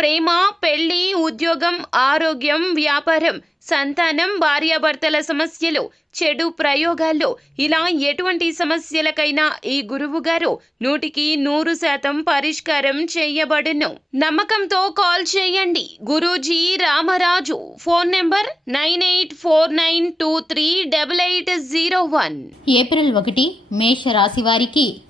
ప్రేమ పెళ్ళి ఉద్యోగం ఆరోగ్యం వ్యాపారం సంతానం భార్యాభర్తల సమస్యలు చెడు ప్రయోగాల్లో. ఇలా ఎటువంటి సమస్యలకైనా ఈ గురువు గారు నూటికి నూరు శాతం పరిష్కారం చేయబడును. నమ్మకంతో కాల్ చేయండి. Guruji Ramaraju. Phone number nine eight four nine two three double eight zero one. April ఒకటి మేష రాశి వారికి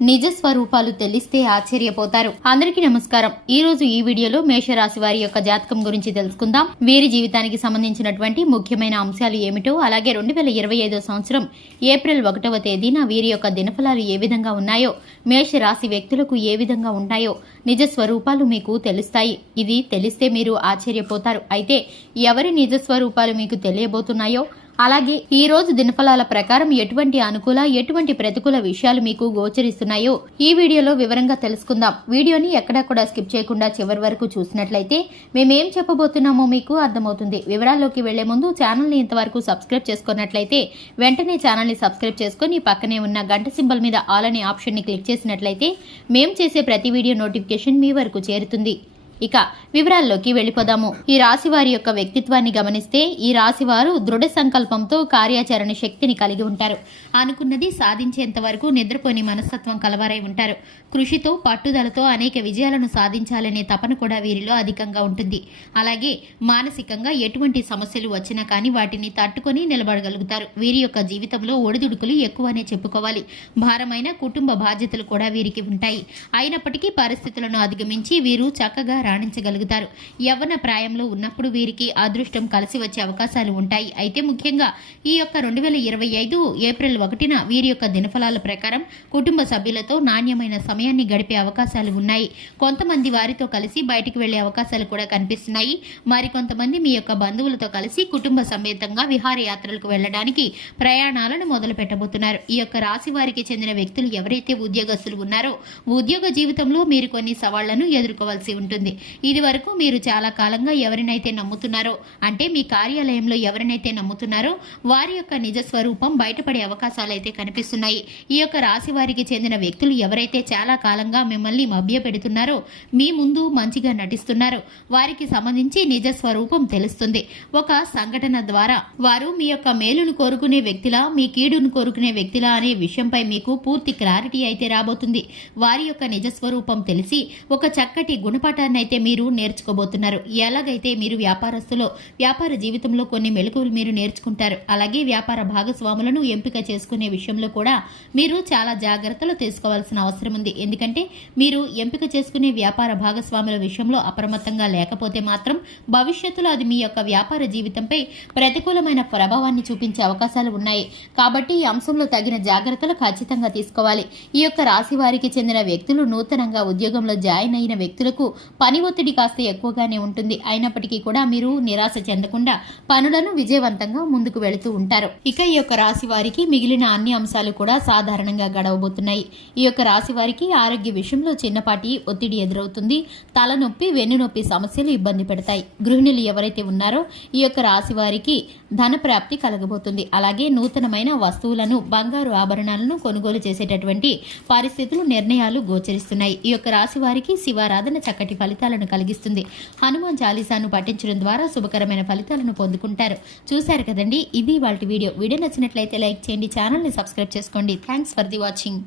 నిజ స్వరూపాలు తెలిస్తే ఆశ్చర్యపోతారు. అందరికీ నమస్కారం. ఈ రోజు ఈ వీడియోలో మేషరాశి వారి యొక్క జాతకం గురించి తెలుసుకుందాం. వీరి జీవితానికి సంబంధించినటువంటి ముఖ్యమైన అంశాలు ఏమిటో అలాగే రెండు వేల ఇరవై ఐదో సంవత్సరం ఏప్రిల్ ఒకటవ తేదీన వీరి యొక్క దినఫలాలు ఏ విధంగా ఉన్నాయో మేషరాశి వ్యక్తులకు ఏ విధంగా ఉంటాయో నిజ స్వరూపాలు మీకు తెలుస్తాయి. ఇది తెలిస్తే మీరు ఆశ్చర్యపోతారు. అయితే ఎవరి నిజ స్వరూపాలు మీకు తెలియబోతున్నాయో అలాగే ఈ రోజు దినఫలాల ప్రకారం ఎటువంటి అనుకూల ఎటువంటి ప్రతికూల విషయాలు మీకు గోచరిస్తున్నాయో ఈ వీడియోలో వివరంగా తెలుసుకుందాం. వీడియోని ఎక్కడా కూడా స్కిప్ చేయకుండా చివరి వరకు చూసినట్లయితే మేమేం చెప్పబోతున్నామో మీకు అర్థమవుతుంది. వివరాల్లోకి వెళ్ళే ముందు ఛానల్ని ఇంతవరకు సబ్స్క్రైబ్ చేసుకున్నట్లయితే వెంటనే ఛానల్ని సబ్స్క్రైబ్ చేసుకుని పక్కనే ఉన్న గంట సింబల్ మీద ఆల్ అనే ఆప్షన్ని క్లిక్ చేసినట్లయితే మేం చేసే ప్రతి వీడియో నోటిఫికేషన్ మీ వరకు చేరుతుంది. ఇక వివరాల్లోకి వెళ్ళిపోదాము. ఈ రాశి వారి యొక్క వ్యక్తిత్వాన్ని గమనిస్తే ఈ రాశి వారు దృఢ సంకల్పంతో కార్యాచరణ శక్తిని కలిగి ఉంటారు. అనుకున్నది సాధించేంత వరకు నిద్రపోని మనస్తత్వం కలవారై ఉంటారు. కృషితో పట్టుదలతో అనేక విజయాలను సాధించాలనే తపన కూడా వీరిలో అధికంగా ఉంటుంది. అలాగే మానసికంగా ఎటువంటి సమస్యలు వచ్చినా కానీ వాటిని తట్టుకొని నిలబడగలుగుతారు. వీరి యొక్క జీవితంలో ఒడిదుడుకులు ఎక్కువనే చెప్పుకోవాలి. భారమైన కుటుంబ బాధ్యతలు కూడా వీరికి ఉంటాయి. అయినప్పటికీ పరిస్థితులను అధిగమించి వీరు చక్కగా రాణించగలుగుతారు. యవ్వన ప్రాయంలో ఉన్నప్పుడు వీరికి అదృష్టం కలిసి వచ్చే అవకాశాలు ఉంటాయి. అయితే ముఖ్యంగా ఈ యొక్క రెండు వేల ఇరవై ఐదు ఏప్రిల్ ఒకటిన వీరి యొక్క దినఫలాల ప్రకారం కుటుంబ సభ్యులతో నాణ్యమైన సమయాన్ని గడిపే అవకాశాలు ఉన్నాయి. కొంతమంది వారితో కలిసి బయటికి వెళ్ళే అవకాశాలు కూడా కనిపిస్తున్నాయి. మరికొంతమంది మీ యొక్క బంధువులతో కలిసి కుటుంబ సమేతంగా విహారయాత్రలకు వెళ్ళడానికి ప్రయాణాలను మొదలు పెట్టబోతున్నారు. ఈ యొక్క రాశి వారికి చెందిన వ్యక్తులు ఎవరైతే ఉద్యోగస్తులు ఉన్నారో ఉద్యోగ జీవితంలో మీరు కొన్ని సవాళ్ళను ఎదుర్కోవాల్సి ఉంటుంది. ఇది వరకు మీరు చాలా కాలంగా ఎవరినైతే నమ్ముతున్నారో అంటే మీ కార్యాలయంలో ఎవరినైతే నమ్ముతున్నారో వారి యొక్క నిజ స్వరూపం బయటపడే అవకాశాలు అయితే కనిపిస్తున్నాయి. ఈ యొక్క రాశి వారికి చెందిన వ్యక్తులు ఎవరైతే చాలా కాలంగా మిమ్మల్ని మభ్యపెడుతున్నారో మీ ముందు మంచిగా నటిస్తున్నారో వారికి సంబంధించి నిజ స్వరూపం తెలుస్తుంది. ఒక సంఘటన ద్వారా వారు మీ యొక్క మేలును కోరుకునే వ్యక్తిలా మీ కీడును కోరుకునే వ్యక్తిలా అనే విషయంపై మీకు పూర్తి క్లారిటీ అయితే రాబోతుంది. వారి యొక్క నిజ స్వరూపం తెలిసి ఒక చక్కటి గుణపాఠాన్ని అయితే మీరు నేర్చుకోబోతున్నారు. ఎలాగైతే మీరు వ్యాపారస్తులో వ్యాపార జీవితంలో కొన్ని మెలకువలు మీరు నేర్చుకుంటారు అలాగే వ్యాపార భాగస్వాములను ఎంపిక చేసుకునే విషయంలో కూడా మీరు చాలా జాగ్రత్తలు తీసుకోవాల్సిన అవసరం ఉంది. ఎందుకంటే మీరు ఎంపిక చేసుకునే వ్యాపార భాగస్వాముల విషయంలో అప్రమత్తంగా లేకపోతే మాత్రం భవిష్యత్తులో అది మీ యొక్క వ్యాపార జీవితంపై ప్రతికూలమైన ప్రభావాన్ని చూపించే అవకాశాలు ఉన్నాయి. కాబట్టి ఈ అంశంలో తగిన జాగ్రత్తలు ఖచ్చితంగా తీసుకోవాలి. ఈ యొక్క రాశి వారికి చెందిన వ్యక్తులు నూతనంగా ఉద్యోగంలో జాయిన్ అయిన వ్యక్తులకు పని ఒత్తిడి కాస్త ఎక్కువగానే ఉంటుంది. అయినప్పటికీ కూడా మీరు నిరాశ చెందకుండా పనులను విజయవంతంగా ముందుకు వెళుతూ ఉంటారు. ఇక ఈ యొక్క రాశి వారికి మిగిలిన అన్ని అంశాలు కూడా సాధారణంగా గడవబోతున్నాయి. ఈ యొక్క రాశి వారికి ఆరోగ్య విషయంలో చిన్నపాటి ఒత్తిడి ఎదురవుతుంది. తలనొప్పి వెన్నునొప్పి సమస్యలు ఇబ్బంది పెడతాయి. గృహిణులు ఎవరైతే ఉన్నారో ఈ యొక్క రాశి వారికి ధన ప్రాప్తి కలగబోతుంది. అలాగే నూతనమైన వస్తువులను బంగారు ఆభరణాలను కొనుగోలు చేసేటటువంటి పరిస్థితులు నిర్ణయాలు గోచరిస్తున్నాయి. ఈ యొక్క రాశి వారికి శివారాధన చక్కటి ఫలితాలను కలిగిస్తుంది. హనుమాన్ చాలీసాను పఠించడం ద్వారా శుభకరమైన ఫలితాలను పొందుకుంటారు. చూశారు కదండి? ఇది వాళ్ళ వీడియో. వీడియో నచ్చినట్లయితే లైక్ చేయండి ఛానల్ని సబ్స్క్రైబ్ చేసుకోండి. Thanks for the watching.